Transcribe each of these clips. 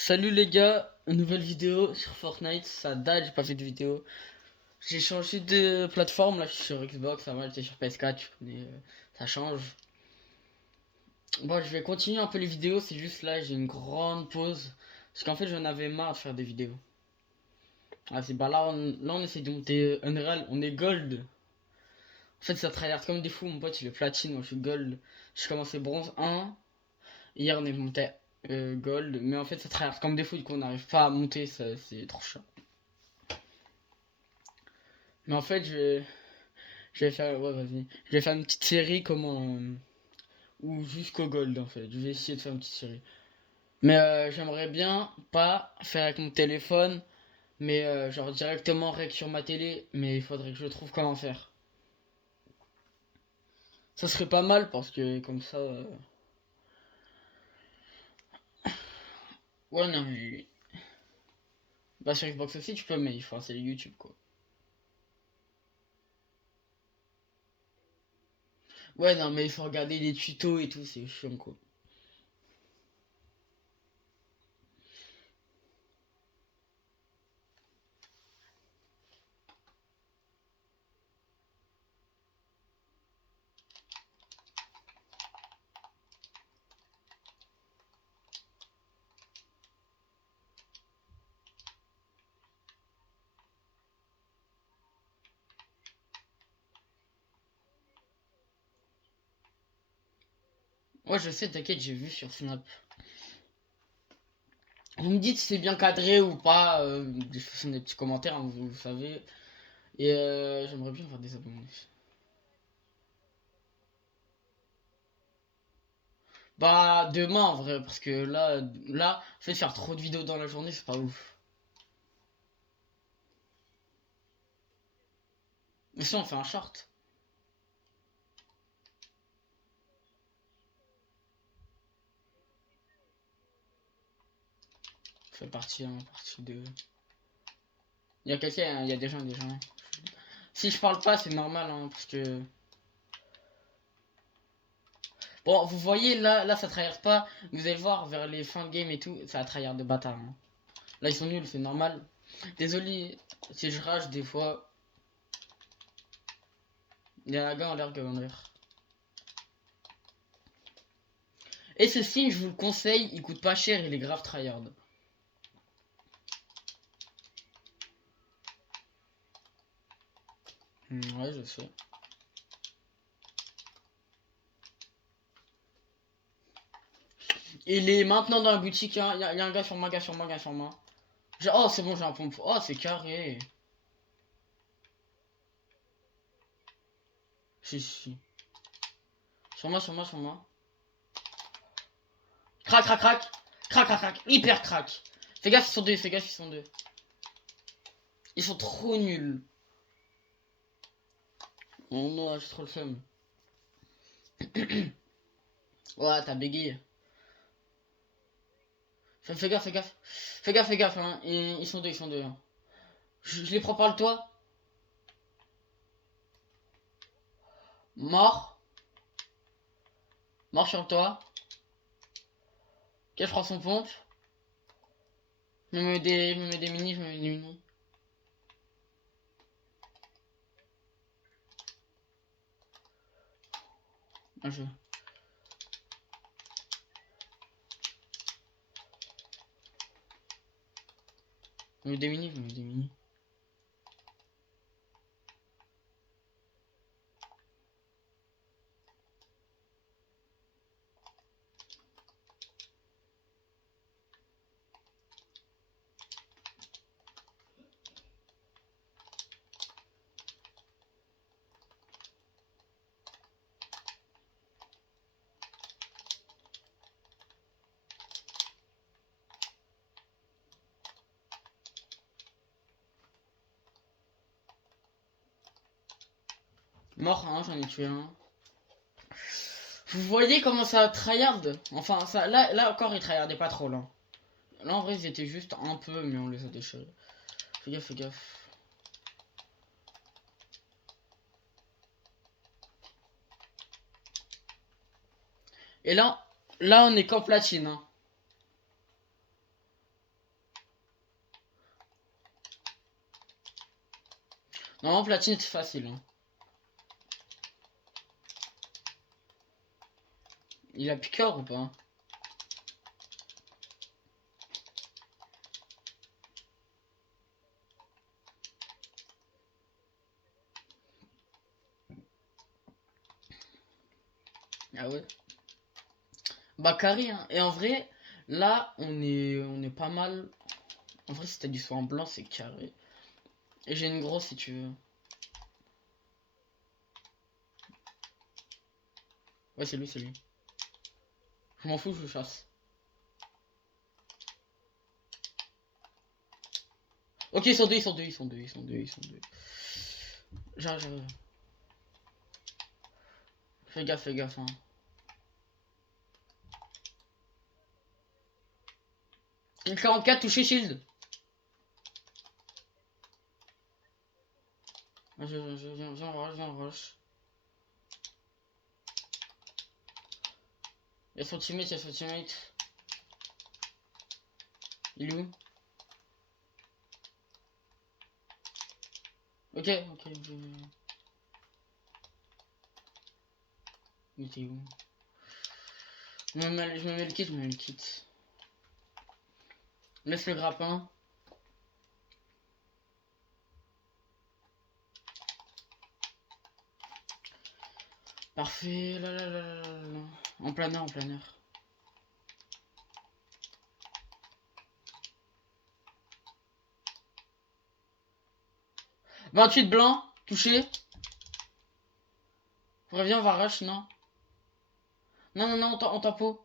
Salut les gars, une nouvelle vidéo sur Fortnite, ça date, j'ai pas fait de vidéo. J'ai changé de plateforme, là je suis sur Xbox, avant j'étais sur PS4, tu connais, ça change. Bon, je vais continuer un peu les vidéos, c'est juste là j'ai une grande pause. Parce qu'en fait j'en avais marre de faire des vidéos. Ah c'est bah là on essaie de monter Unreal, on est gold. En fait ça tryhard comme des fous, mon pote il est platine, moi je suis gold. J'ai commencé bronze 1, hier on est monté gold, mais en fait ça tryhard comme des fous, du coup on n'arrive pas à monter, c'est trop chiant. Mais en fait, je vais faire, ouais, vas-y. Je vais faire une petite série comment, ou jusqu'au gold en fait. Je vais essayer de faire une petite série. Mais j'aimerais bien pas faire avec mon téléphone, mais genre directement rec sur ma télé. Mais il faudrait que je trouve comment faire. Ça serait pas mal parce que comme ça. Ouais, non, mais. Bah, sur Xbox aussi, tu peux, mais il faut installer YouTube quoi. Ouais, non, mais il faut regarder les tutos et tout, c'est chiant quoi. Ouais, je sais, t'inquiète, j'ai vu sur Snap. Vous me dites si c'est bien cadré ou pas, je fais des petits commentaires, hein, vous savez. Et j'aimerais bien avoir des abonnés. Bah demain en vrai, parce que là, en fait faire trop de vidéos dans la journée, c'est pas ouf. Mais si on fait un short, on fait partie 1, partie 2. Il y a quelqu'un, hein, il y a des gens. Si je parle pas, c'est normal, hein, parce que... Bon, vous voyez, là ça tryhard pas. Vous allez voir, vers les fins de game et tout, ça tryhard de bâtard, hein. Là, ils sont nuls, c'est normal. Désolé si je rage des fois. Il y a un gars en l'air, gars en l'air. Et ce skin, je vous le conseille, il coûte pas cher, il est grave tryhard. Ouais, je sais. Il est maintenant dans la boutique, hein. Y a un gars sur moi, gars sur moi, gars sur moi. Oh, c'est bon, j'ai un pompe. Oh, c'est carré. Si, si. Sur moi, sur moi, sur moi. Crac, crac, crac. Crac, crac, crac. Hyper crac. Fais gaffe, ils sont deux, fais gaffe, ils sont deux. Ils sont trop nuls. Oh non, j'ai trop le seum. Ouais, t'as bégayé. Fais gaffe, fais gaffe. Fais gaffe, hein. Ils sont deux, ils sont deux. Hein. Je les prends par le toit. Mort. Mort sur le toit. Quel fera son pompe. Je me mets des mini, je me mets des mini. Un jeu. Je me mets des mini, je me mets des mini. Mort, hein, j'en ai tué un. Vous voyez comment ça tryhard. Enfin, ça, là encore, ils tryhardaient pas trop, là. Là, en vrai, ils étaient juste un peu, mais on les a déchirés. Fais gaffe, fais gaffe. Et là on est qu'en platine, hein. Normalement, platine, c'est facile. Hein. Il a piqueur ou pas? Ah ouais. Bah carré, hein. Et en vrai, là, on est pas mal. En vrai, si t'as du soin blanc, c'est carré. Et j'ai une grosse si tu veux. Ouais, c'est lui, c'est lui. Je m'en fous, je le chasse. Ok, ils sont deux, ils sont deux, ils sont deux, ils sont deux, ils sont deux. J'arrive, j'arrive. Fais gaffe, hein. Une 44 touché shield. Viens, on rush, viens, on rush. Y'a son teammate, y'a son teammate. Il est où? Ok, ok. Il était où? Je me mets le kit, je me mets le kit. Laisse le grappin. Parfait. Là, là, là, là, là. En planeur, en planeur. 28 blanc, touché. Reviens, on va rush, non. Non, non, non, on tapo.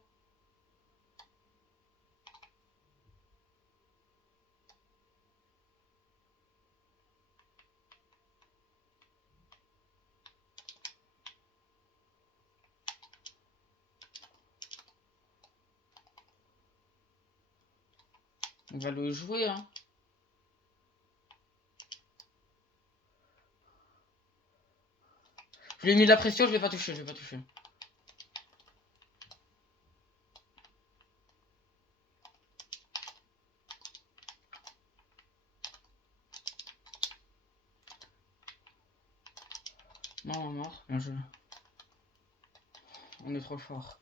On va le jouer, hein. Je lui ai mis de la pression, je vais pas toucher, je vais pas toucher. Mort, mort. Bien joué. On est trop fort.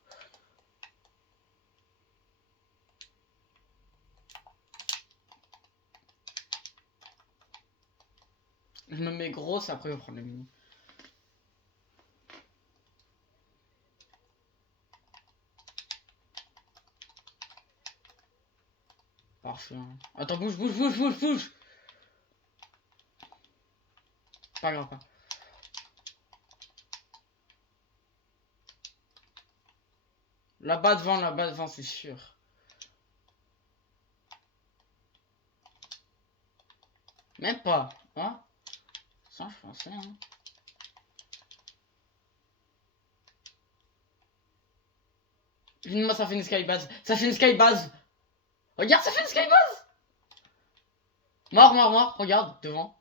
Je me mets grosse, après je vais prendre les mini. Parfait. Hein. Attends, bouge, bouge, bouge, bouge, bouge. Pas grave, pas. Là-bas devant, c'est sûr. Même pas. Hein? Ça, je pensais, hein. Moi, ça fait une skybase. Ça fait une skybase. Regarde, ça fait une skybase. Mort, mort, mort. Regarde, devant.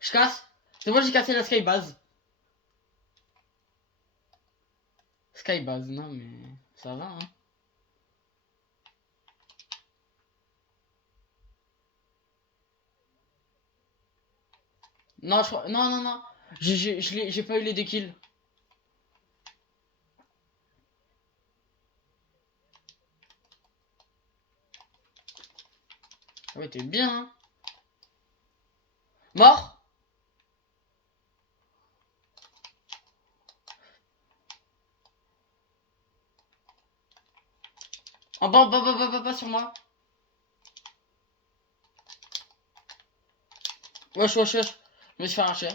Je casse. C'est moi, j'ai cassé la skybase. Skybase, non, mais ça va, hein. Non, je crois... Non, non, non. J'ai pas eu les 2 kills. Ah ouais, t'es bien, hein. Mort. En bas, bas, sur moi. Wesh, wesh, wesh. Je me suis fait arracher.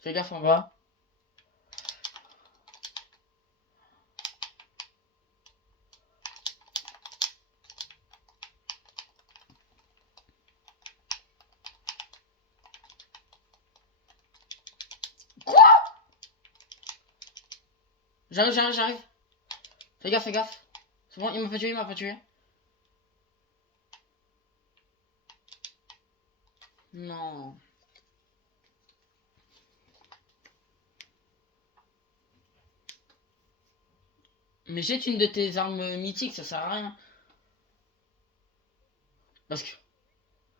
Fais gaffe en bas. J'arrive, j'arrive, j'arrive. Fais gaffe, fais gaffe. C'est bon, il m'a pas tué, il m'a pas tué. Non. Mais jette une de tes armes mythiques, ça sert à rien. Parce que...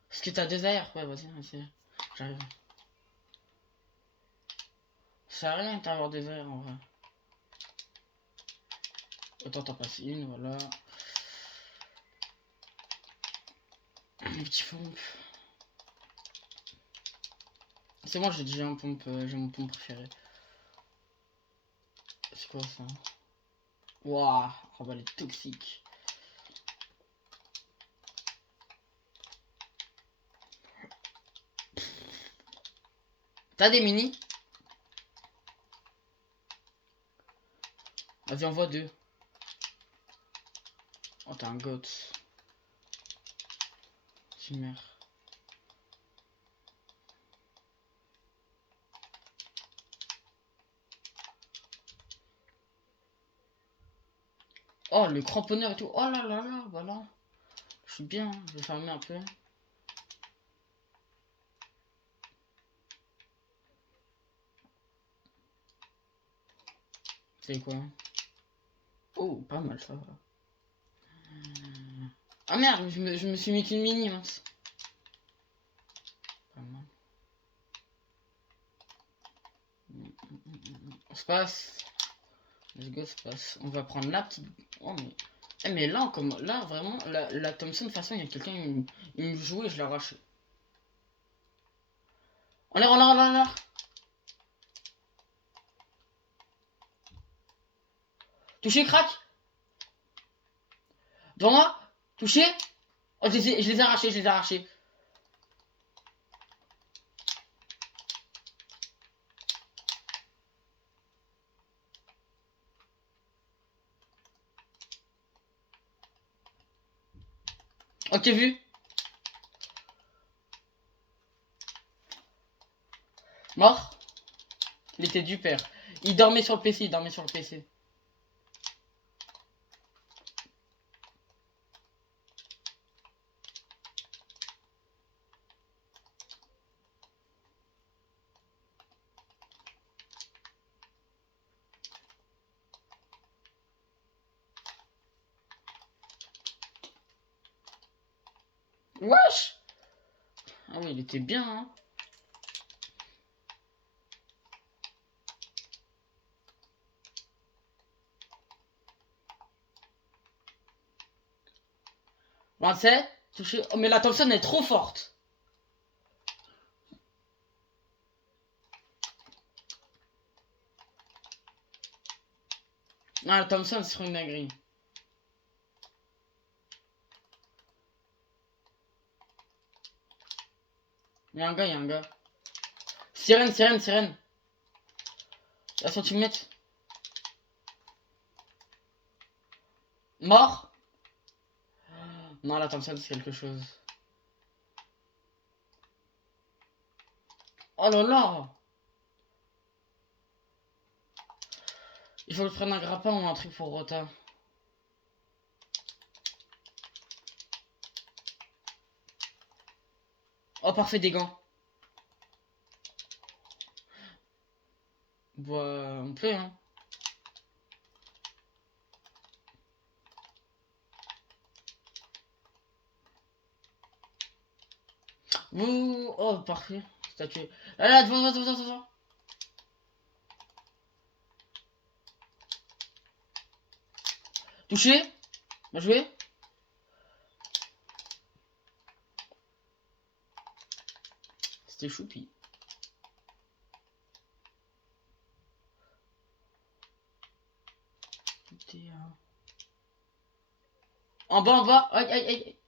Parce que t'as des airs. Ouais, vas-y. J'arrive. Ça sert à rien d'avoir des airs en vrai. Attends, t'as passé une, voilà. Un petit pompe. C'est bon, j'ai déjà un pompe, j'ai mon pompe préféré. C'est quoi ça? Waouh, oh bah elle est toxique. T'as des mini? Vas-y, envoie deux. Oh, t'as un goth. Chimère. Oh, le cramponneur et tout. Oh là là là, voilà. Je suis bien, je vais fermer un peu. C'est quoi? Oh, pas mal ça. Ah merde, je me suis mis qu'une mini, mince. Pas mal. On se passe. Let's go, se passe. On va prendre la petite. Oh, mais. Eh, mais là, comme là, vraiment, la Thompson, de toute façon, il y a quelqu'un, il me joue et je l'arrache. En l'air, en l'air, en l'air, en l'air. Touché, crack. Devant moi. Touché. Oh, je les ai arrachés, je les ai arrachés. Ok, vu. Mort. Il était du père. Il dormait sur le PC, il dormait sur le PC. Wesh. Ah oui, il était bien, hein. Touché. Oh, mais la Thompson est trop forte. Non, la Thompson, c'est une dinguerie. Il y a un gars, il y a un gars. Sirène, sirène, sirène. La centimètre. Mort. Non, la Thompson, c'est quelque chose. Oh là là. Il faut que je prenne un grappin ou un truc pour Rota. Oh, parfait, des gants. Bah, on peut, hein. Ouh, oh, parfait. Statue. Là, là, devant. Touché. Bien joué. C'était choupi. En bas. Aïe, aïe, aïe.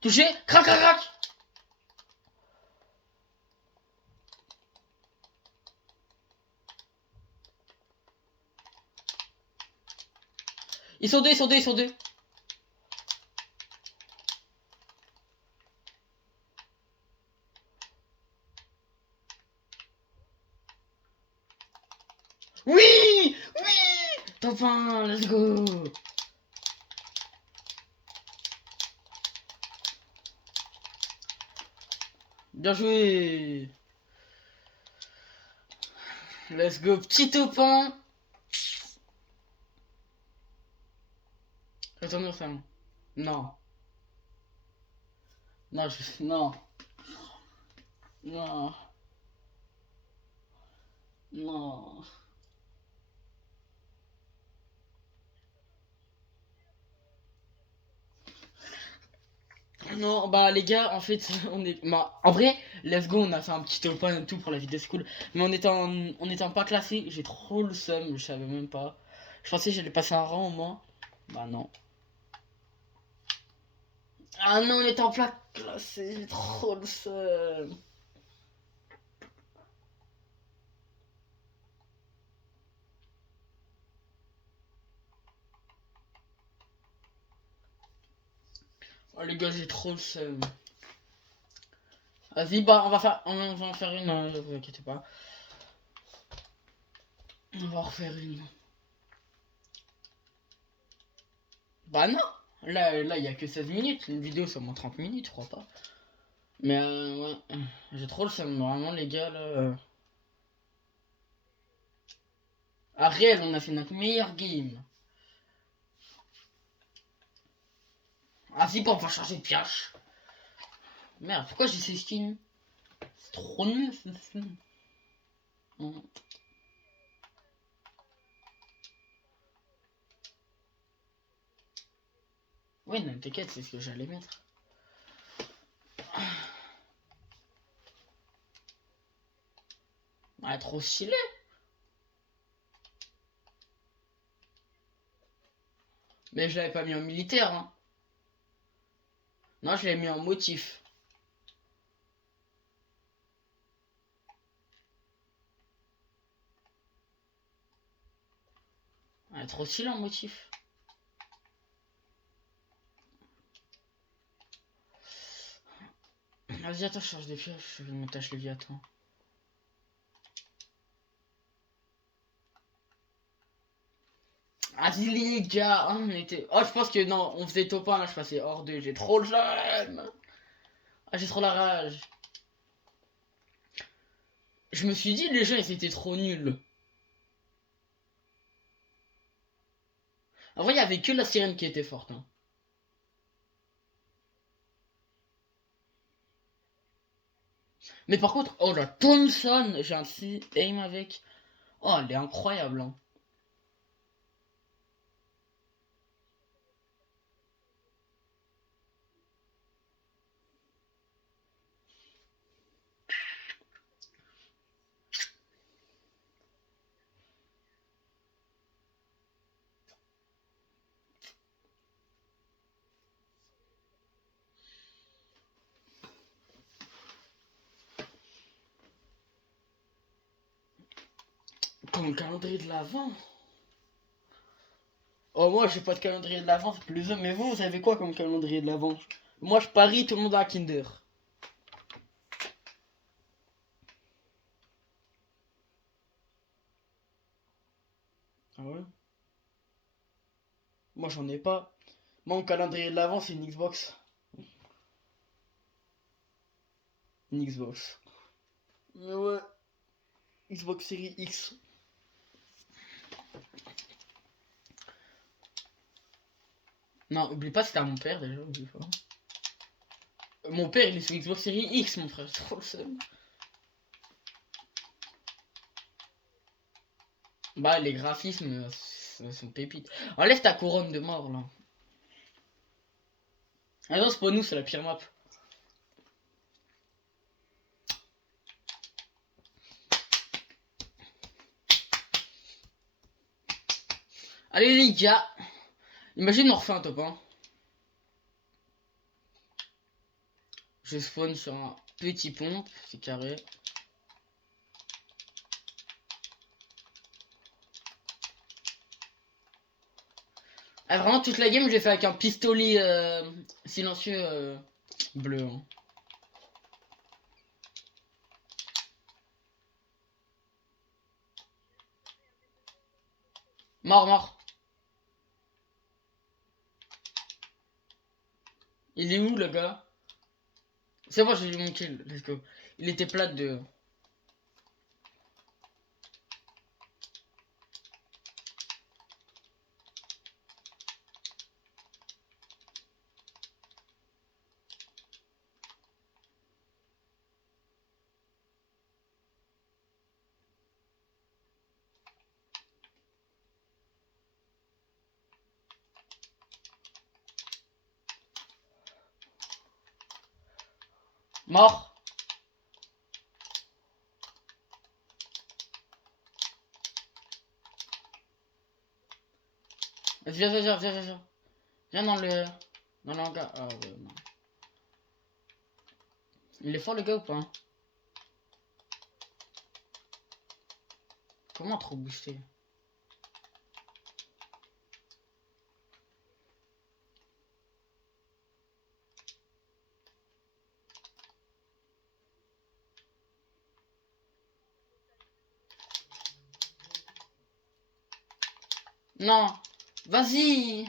Touché. Crac, crac, crac. Ils sont deux. Oui. Top 1, let's go. Bien joué. Let's go, petit top 1. Retourne au salon. Non. Non, non. Non. Non. Non, bah les gars, en fait, on est. Bah, en vrai, let's go, on a fait un petit top 1 et tout pour la vidéo school. Mais on étant pas classé, j'ai trop le seum, je savais même pas. Je pensais que j'allais passer un rang au moins. Bah non. Ah non, on est en pas classé, j'ai trop le seum. Oh les gars, j'ai trop le seum. Vas-y, bah on va en faire une, vous inquiétez pas. On va en refaire une. Bah non, là il y a que 16 minutes, une vidéo ça moins 30 minutes, je crois pas. Mais ouais, j'ai trop le seum, vraiment les gars là. À réel, on a fait notre meilleure game. Ah si, bon, on va changer de pioche. Merde, pourquoi j'ai ces skins? C'est trop nul ce skin. Mm. Ouais, non, t'inquiète, c'est ce que j'allais mettre. Ah, trop stylé. Mais je l'avais pas mis en militaire, hein. Non, je l'avais mis en motif. Ah, trop stylé en motif. Vas-y, attends, je change des pioches, je vais me tâche Léviathan. Ah, si les gars, oh, on était. Oh, je pense que non, on faisait top 1 là, je passais hors 2, j'ai trop le jeune. Ah, j'ai trop la rage. Je me suis dit, les gens, ils étaient trop nuls. En vrai, il y avait que la sirène qui était forte, hein. Mais par contre, oh la Thompson, j'ai un petit aim avec. Oh, elle est incroyable, hein. Comme le calendrier de l'avant. Oh, moi, j'ai pas de calendrier de l'avant, c'est plus eux. Mais vous avez quoi comme calendrier de l'avant? Moi, je parie, tout le monde a un Kinder. Ah ouais? Moi, j'en ai pas. Moi, mon calendrier de l'avant, c'est une Xbox. Une Xbox. Mais ouais, Xbox Series X. Non, oublie pas, c'était à mon père déjà, oublie pas. Mon père, il est sur Xbox Series X, mon frère, c'est trop le seum. Bah, les graphismes sont pépites. Enlève ta couronne de mort là. Ah non, c'est pas nous, c'est la pire map. Allez les gars, imagine on refait un top 1. Je spawn sur un petit pont, c'est carré. Ah, vraiment toute la game j'ai fait avec un pistolet silencieux bleu, hein. Mort, mort. Il est où le gars? C'est bon, j'ai eu mon kill, let's go. Il était plat de... Mort. Viens, viens, viens, viens, viens, viens. Viens dans le... Dans le hangar. Ah ouais, non. Il est fort le gars ou pas hein? Comment trop booster? Non. Vas-y.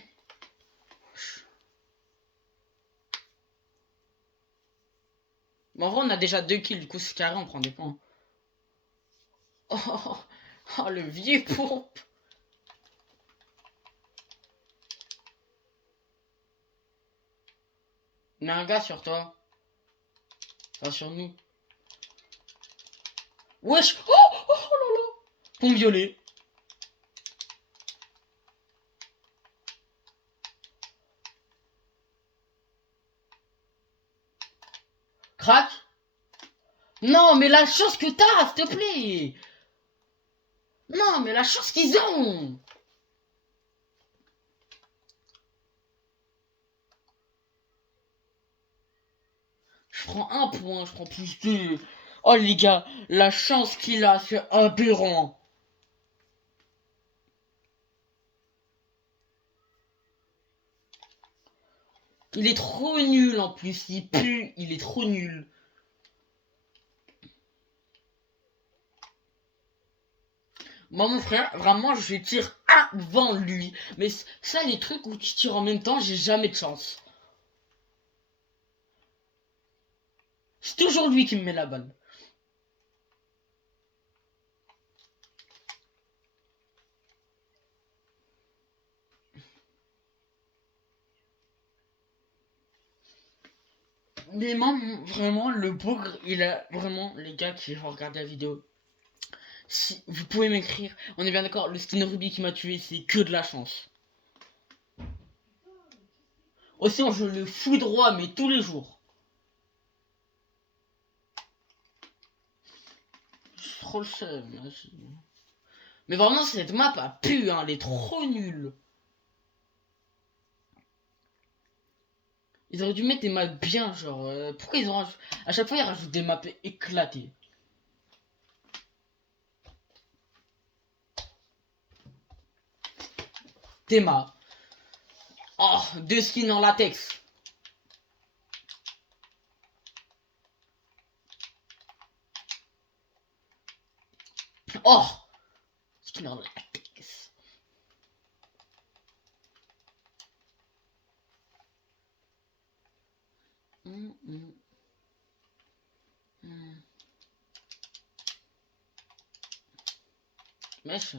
Bon, en vrai, on a déjà 2 kills, du coup, c'est carré, on prend des points. Oh, oh le vieux pompe. Il y a un gars sur toi. Enfin, sur nous. Wesh. Oh, oh, oh là là. Pompe violet. Crac. Non, mais la chance que t'as, s'il te plaît. Non, mais la chance qu'ils ont. Je prends un point, je prends plus deux. Oh les gars, la chance qu'il a, c'est aberrant. Il est trop nul en plus, il pue, il est trop nul. Moi mon frère, vraiment je tire avant lui. Mais ça les trucs où tu tires en même temps, j'ai jamais de chance. C'est toujours lui qui me met la balle. Mais moi, vraiment, le bougre, il a vraiment, les gars qui vont regarder la vidéo. Si vous pouvez m'écrire, on est bien d'accord, le skin Ruby qui m'a tué, c'est que de la chance. Aussi, je le foudroie, mais tous les jours. C'est trop le seum. Mais vraiment, cette map a pu, hein, elle est trop nulle. Ils auraient dû mettre des maps bien, genre. Pourquoi ils ont à chaque fois ils rajoutent des maps éclatées? Théma. Oh, 2 skins en latex. Oh, skin en latex. Wesh,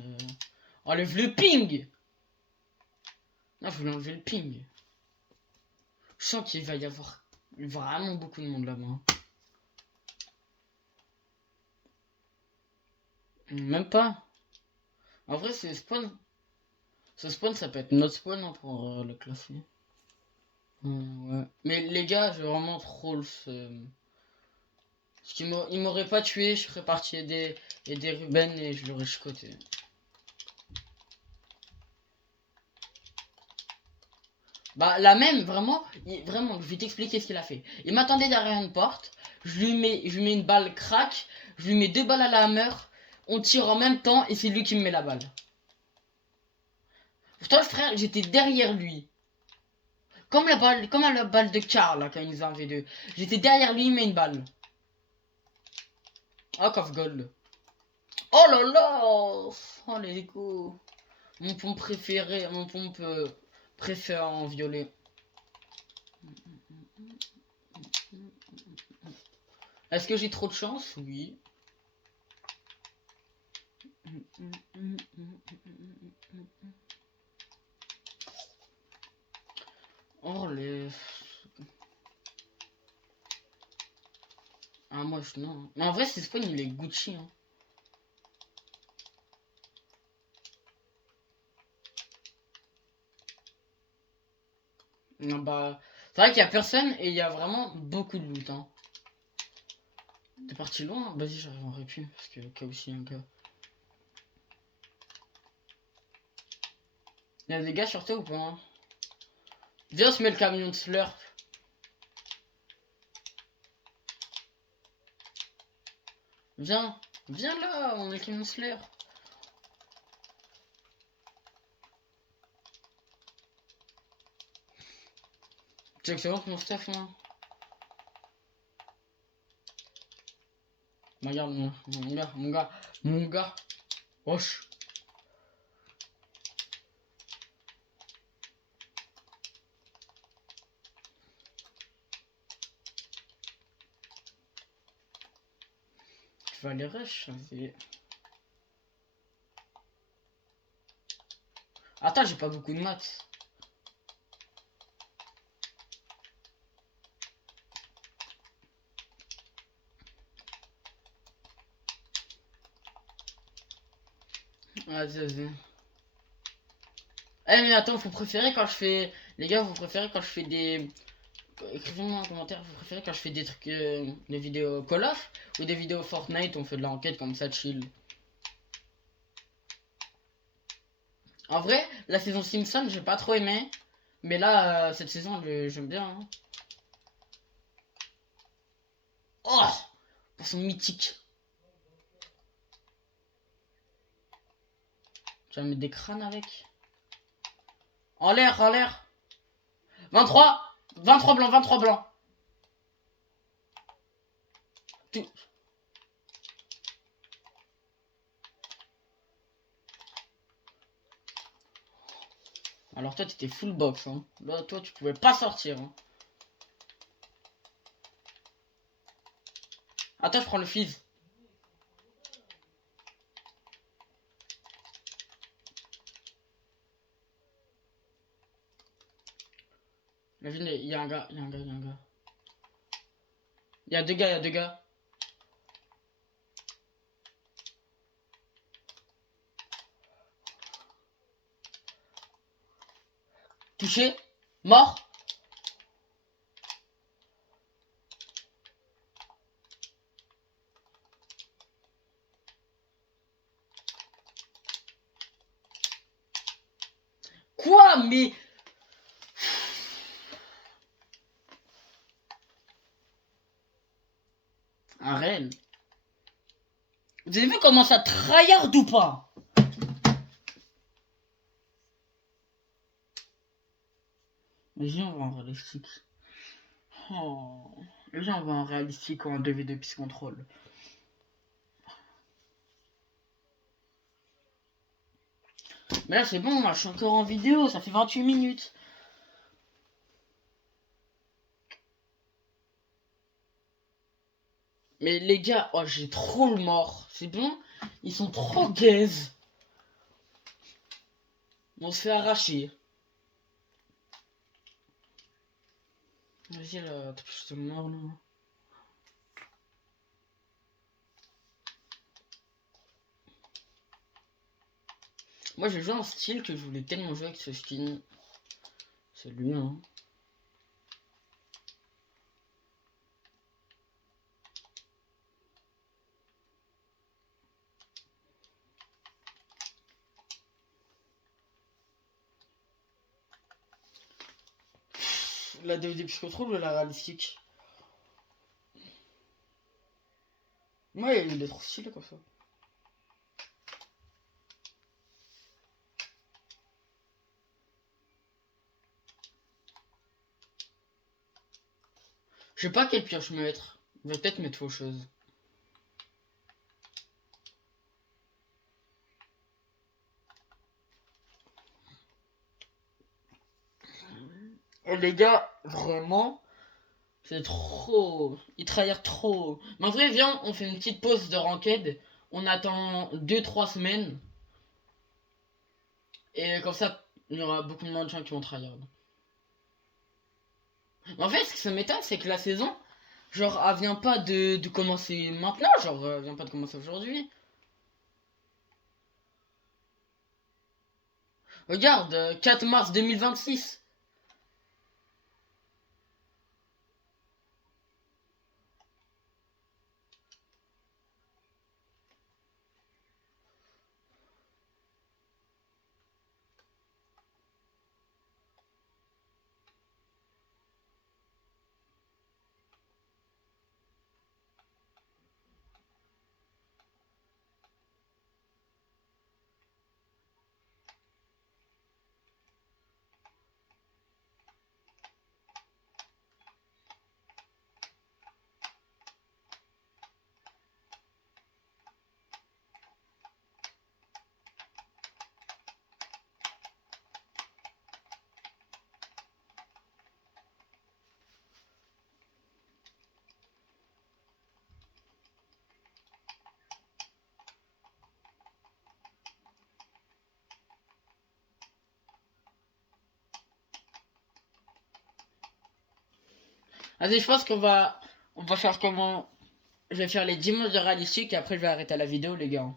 enlève le ping. Non, je voulais enlever le ping. Je sens qu'il va y avoir vraiment beaucoup de monde là-bas. Même pas. En vrai, c'est spawn. Ce spawn, ça peut être notre spawn hein, pour le classer. Ouais. Mais les gars, j'ai vraiment trop le seum. Parce qu'il m'aurait pas tué, je serais parti aider Ruben et je l'aurais chicoté. Bah la même, vraiment, vraiment, je vais t'expliquer ce qu'il a fait. Il m'attendait derrière une porte, je lui mets une balle crack, je lui mets 2 balles à la hammer, on tire en même temps et c'est lui qui me met la balle. Pourtant le frère, j'étais derrière lui. Comme à la balle de Karl là, quand il nous a un V2. J'étais derrière lui, il met une balle. Oh, coff gold. Oh là là. Oh les coups. Mon pompe préféré, mon pompe préféré en violet. Est-ce que j'ai trop de chance? Oui. Oh les... Ah moi je... Non. Mais en vrai c'est spawn il est Gucci hein. Non, bah... C'est vrai qu'il y a personne et il y a vraiment beaucoup de loot hein. T'es parti loin? Vas-y, j'arrive en répu, parce que au cas où s'il y a un gars. Y'a des gars sur toi ou pas hein? Viens, on se met le camion de slurp. Viens, viens là, on est le camion de slurp. Tu sais que c'est bon mon stuff, moi. Regarde, mon gars. Wesh. Tu vas aller rush, c'est... Attends, j'ai pas beaucoup de maths. Vas-y, vas-y. Eh mais attends, vous préférez quand je fais... Les gars, vous préférez quand je fais des... Écrivez-moi en commentaire, vous préférez quand je fais des trucs... des vidéos Call of ou des vidéos Fortnite, on fait de l'enquête comme ça, chill. En vrai, la saison Simpson, j'ai pas trop aimé. Mais là, cette saison, j'aime bien. Hein. Oh, pour son mythique. Tu vas mettre des crânes avec. En l'air, en l'air. 23 23 blancs, 23 blancs. Tout. Alors toi, t'étais full box. Hein. Là, toi, tu pouvais pas sortir. Hein. Attends, je prends le fizz. Imagine, il y a un gars, il y a un gars, il y a un gars. Il y a deux gars, il y a deux gars. Touché. Mort. Quoi? Mais... Un réel. Vous avez vu comment ça tryhard ou pas? Vas-y, on va en réalistique. Oh. Vas-y, on va en réalistique ou en 2v2 piste contrôle. Mais là, c'est bon, là, je suis encore en vidéo, ça fait 28 minutes. Mais les gars, oh, j'ai trop le mort. C'est bon? Ils sont trop gaze. On se fait arracher. Vas-y, là, je te meurs, là. Moi, j'ai joué un style que je voulais tellement jouer avec ce skin. C'est lui, hein. La DVD Control ou la réalistique? Ouais, il est trop stylé comme ça. Je sais pas quelle pioche mettre. Je vais peut-être mettre autre chose. Oh, les gars, vraiment, c'est trop. Ils trahirent trop. Mais en vrai, viens, on fait une petite pause de ranked. On attend 2-3 semaines. Et comme ça, il y aura beaucoup moins de gens qui vont trahir. Mais en fait, ce qui m'étonne, c'est que la saison, genre, elle vient pas de commencer maintenant. Genre, elle vient pas de commencer aujourd'hui. Regarde, 4 mars 2026. Vas-y, je pense on va faire comment? Je vais faire les 10 matchs de réalistique et après je vais arrêter la vidéo, les gars.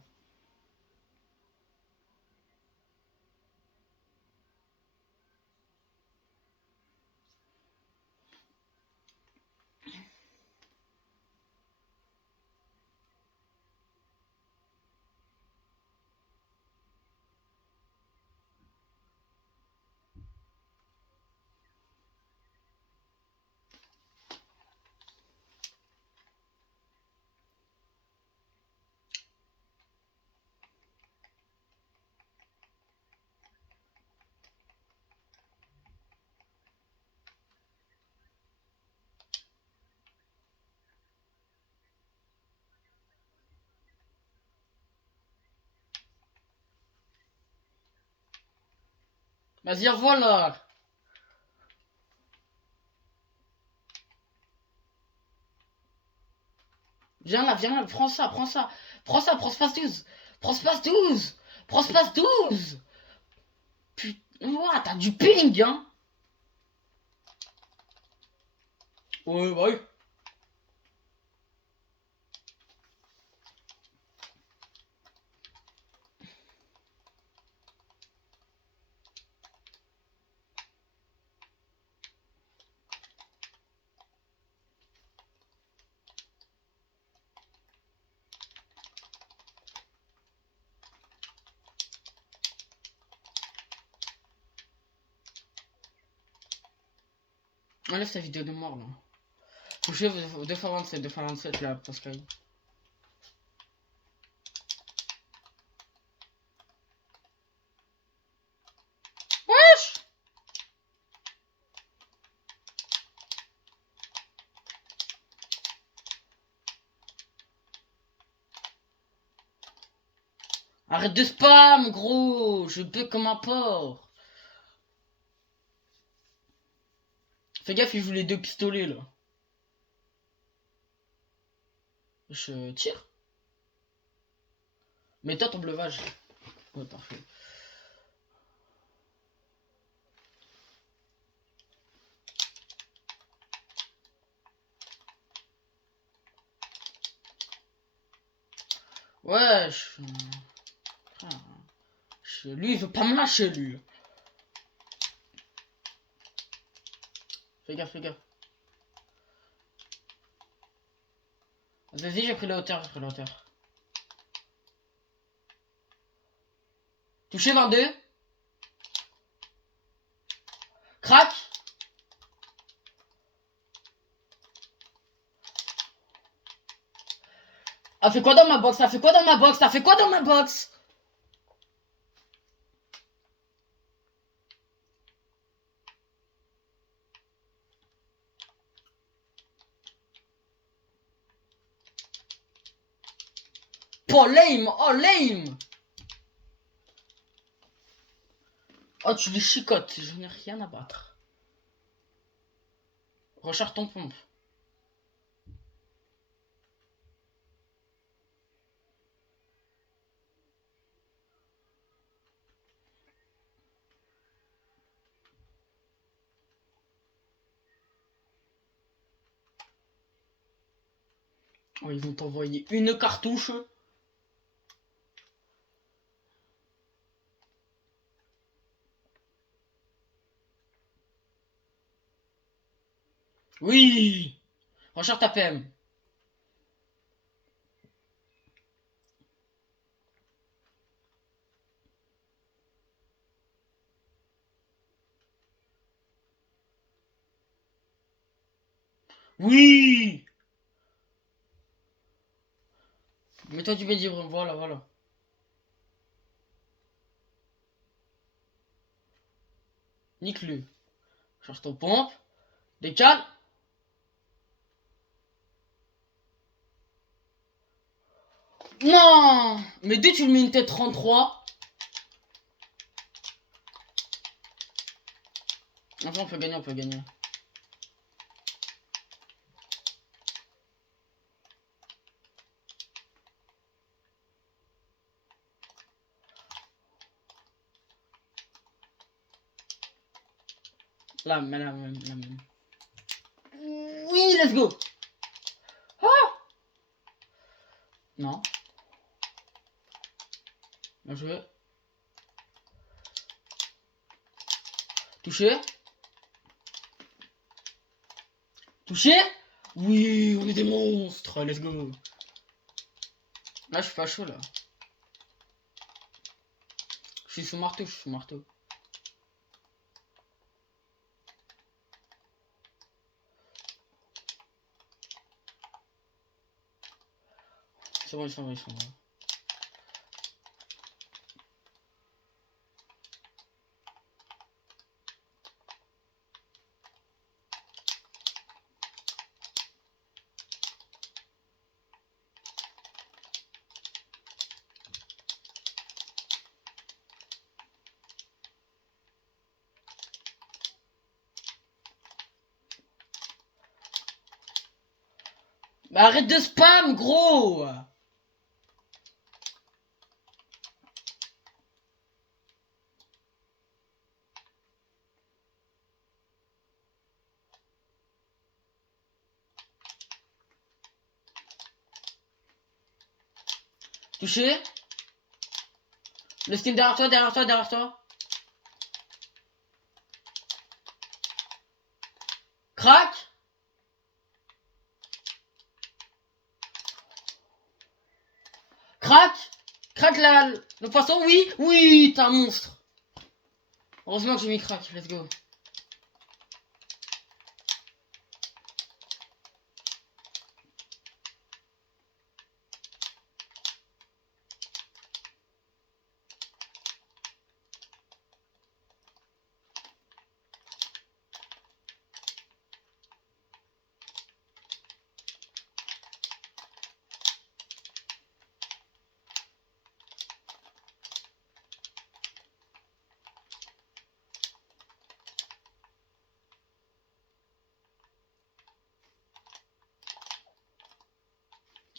Vas-y, revois là. Viens là, prends ça, prends ça. Prends ça, prends space 12. Prends space 12. Prends space 12. Putain, ouah, t'as du ping, hein. Ouais, bah oui. Enlève ta vidéo de mort là. Touchez 2x27, 2x27 là, pour Sky. Wesh! Arrête de spam, gros! Je bug comme un porc. Fais gaffe, il joue les deux pistolets là. Je tire. Mais toi, ton bleuvage. Ouais, parfait. Wesh. Lui, il veut pas me lâcher, lui. Fais gaffe, fais gaffe. Vas-y, j'ai pris la hauteur, j'ai pris la hauteur. Touché 22. Crac. Ah, fait quoi dans ma box? Ça fait quoi dans ma box? Ça fait quoi dans ma box? Oh, lame! Oh, lame! Oh, tu les chicotes, j'en ai rien à battre. Recharge ton pompe. Oh, ils vont t'envoyer une cartouche. Oui! Recharge ta PM. Oui! Mets-toi du médium, voilà, voilà. Nique-le. Charge ton pompe. Décale. Non! Mais dès que tu le mets une tête 33. Enfin, on peut gagner, on peut gagner. Là, mais là même, là même. Oui, let's go. Ah non. Bien joué. Touché. Touché. Oui, on est des monstres. Let's go. Là, je suis pas chaud, là. Je suis sous marteau, je suis sous marteau. C'est bon, ils sont bons, ils sont bons. Bah, arrête de spam, gros. Touché. Le steam derrière toi, derrière toi, derrière toi. Crac. Crac. Crac le poisson, oui. Oui, t'es un monstre. Heureusement que j'ai mis crac, let's go.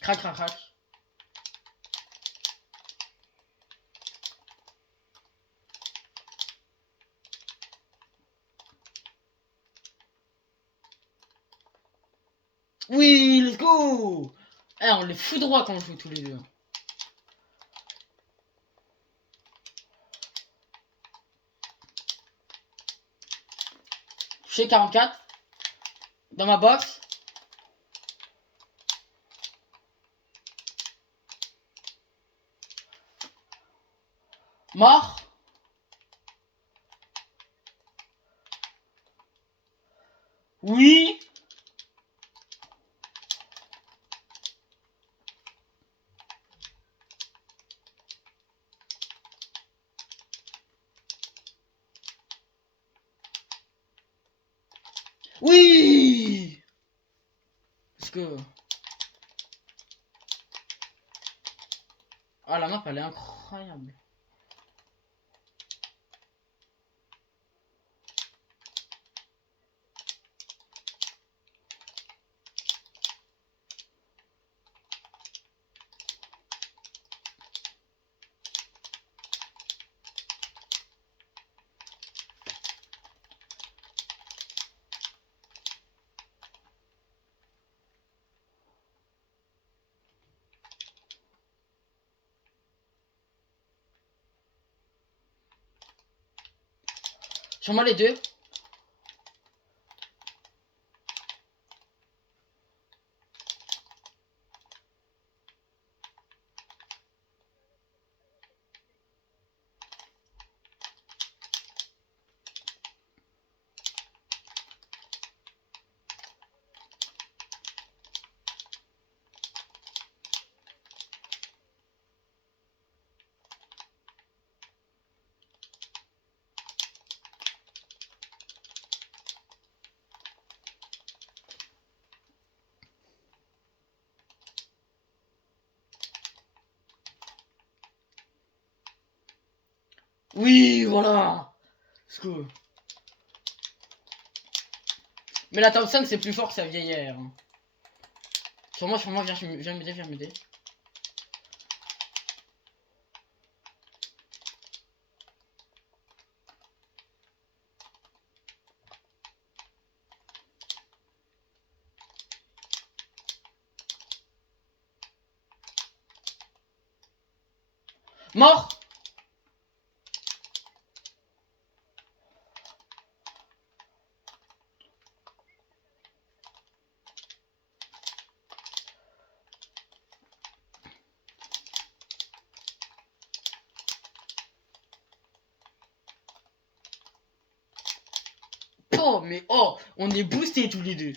Crac, crac, crac. Oui, let's go. Eh, on les fout droit quand on joue tous les deux. Chez 44. Dans ma box. Mort. Oui. Oui. Parce que... Ah, la map, elle est incroyable. Sur moi, les deux. Oui, voilà. Let's go. Mais la Thompson, c'est plus fort que sa vieillère. Sur moi, viens m'aider, viens m'aider. Mort. Oh, mais oh, on est boostés tous les deux.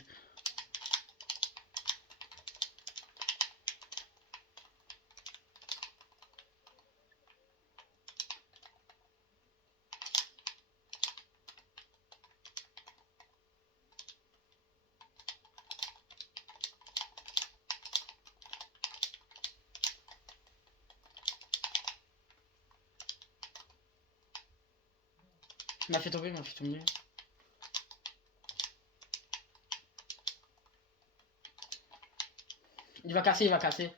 Il m'a fait tomber, il m'a fait tomber. Il va casser, il va casser.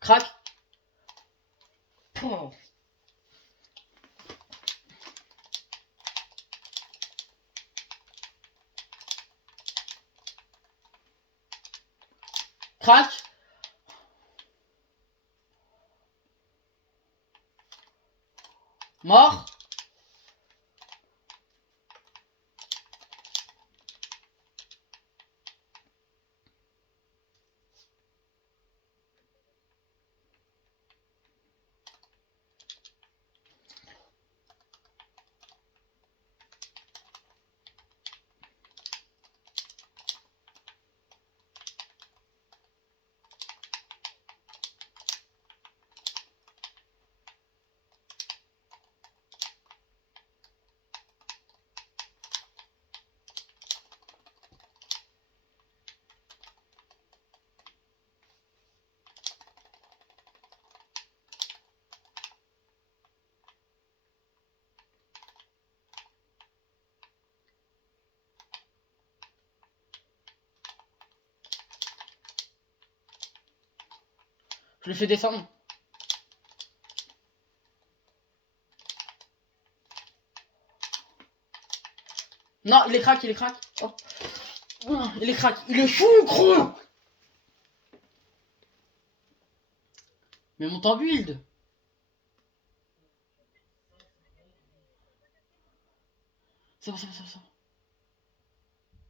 Crac. Oh. Crac. Mort. Je le fais descendre. Non, il est crack, il est crack. Oh. Il est crack. Il est fou, gros. Mais monte en build. C'est bon, c'est bon, c'est bon.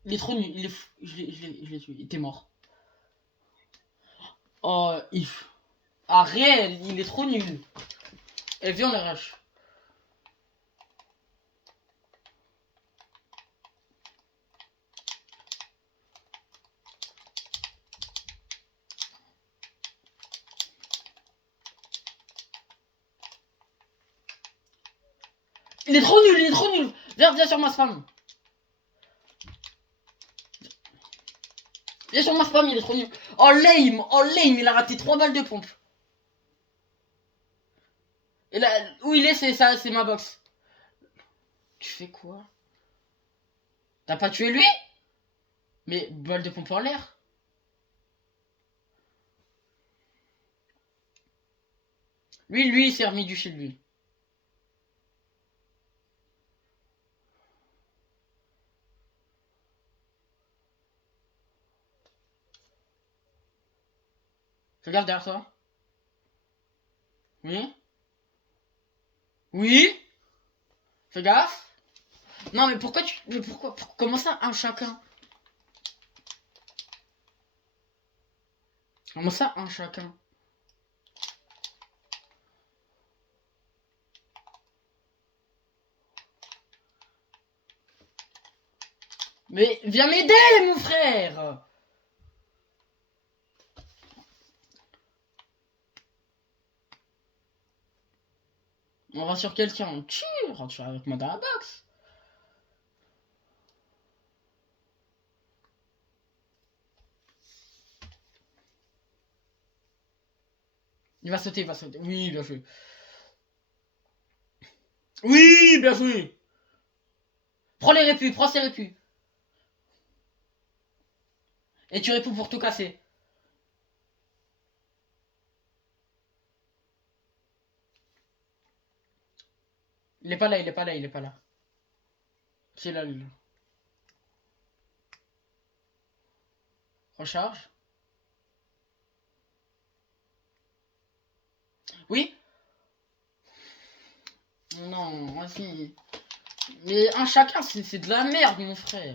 Il est trop nul, il est fou. Je l'ai tué, il était mort. Oh, il... Ah, réel, il est trop nul. Et viens, on les rush. Il est trop nul, il est trop nul. Viens, viens sur ma spam. Viens sur ma spam, il est trop nul. Oh, lame, il a raté 3 balles de pompe. Et là, où il est, c'est ça, c'est ma box. Tu fais quoi? T'as pas tué lui? Mais balle de pompe en l'air. Lui, il s'est remis du chez lui. Fais gaffe derrière toi. Oui? Oui? Fais gaffe. Non, mais pourquoi tu... Mais pourquoi... Comment ça, un chacun? Comment ça, un chacun? Mais viens m'aider, mon frère! On va sur quelqu'un, on tue, rentre avec moi dans la box. Il va sauter, il va sauter. Oui, bien joué. Oui, bien joué. Prends les répus, prends ces répus. Et tu réponds pour tout casser. Il est pas là, il est pas là, il est pas là. C'est là, lui. Recharge. Oui. Non, vas-y. Mais un chacun, c'est de la merde, mon frère.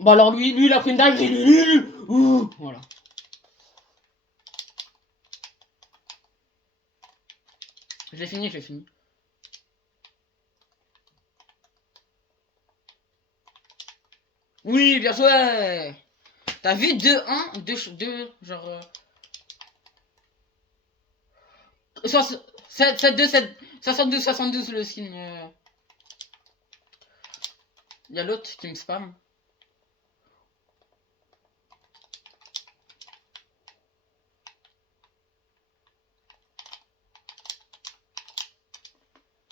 Bon alors lui il a pris une dinguerie. Ouh, voilà. Je l'ai fini. Oui, bien joué. T'as vu 2-1, 2, genre... 7-2, 72 le skin. Il y a l'autre qui me spam.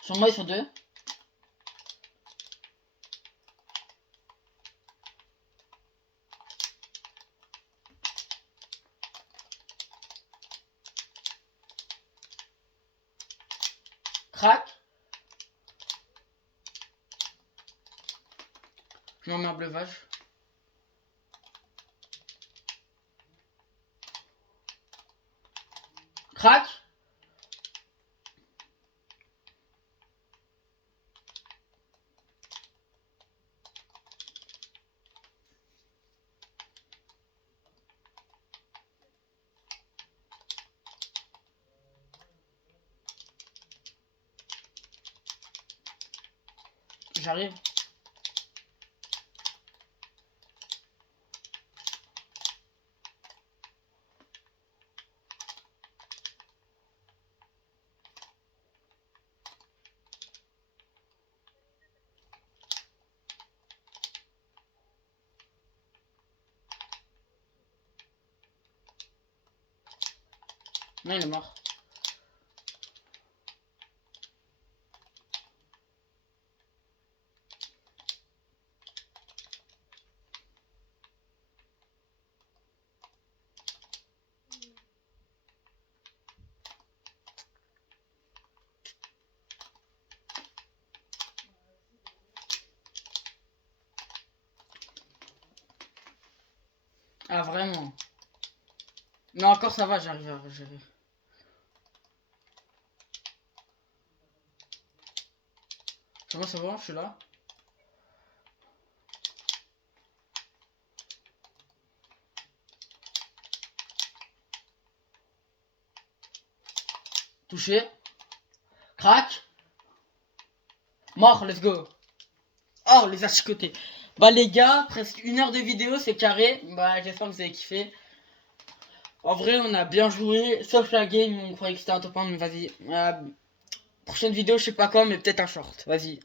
Sur moi, ils sont 2. Crac. Je m'en mets un bleuvage. Crac. J'arrive. Non, il est mort. Ah, vraiment. Non, encore ça va, j'arrive. C'est bon, je suis là. Touché. Crac. Mort, let's go. Oh, les a chicotés. Bah les gars, presque 1 heure de vidéo, c'est carré. Bah j'espère que vous avez kiffé. En vrai, on a bien joué, sauf la game, on croyait que c'était un top 1, mais vas-y. Prochaine vidéo, je sais pas quand, mais peut-être un short. Vas-y.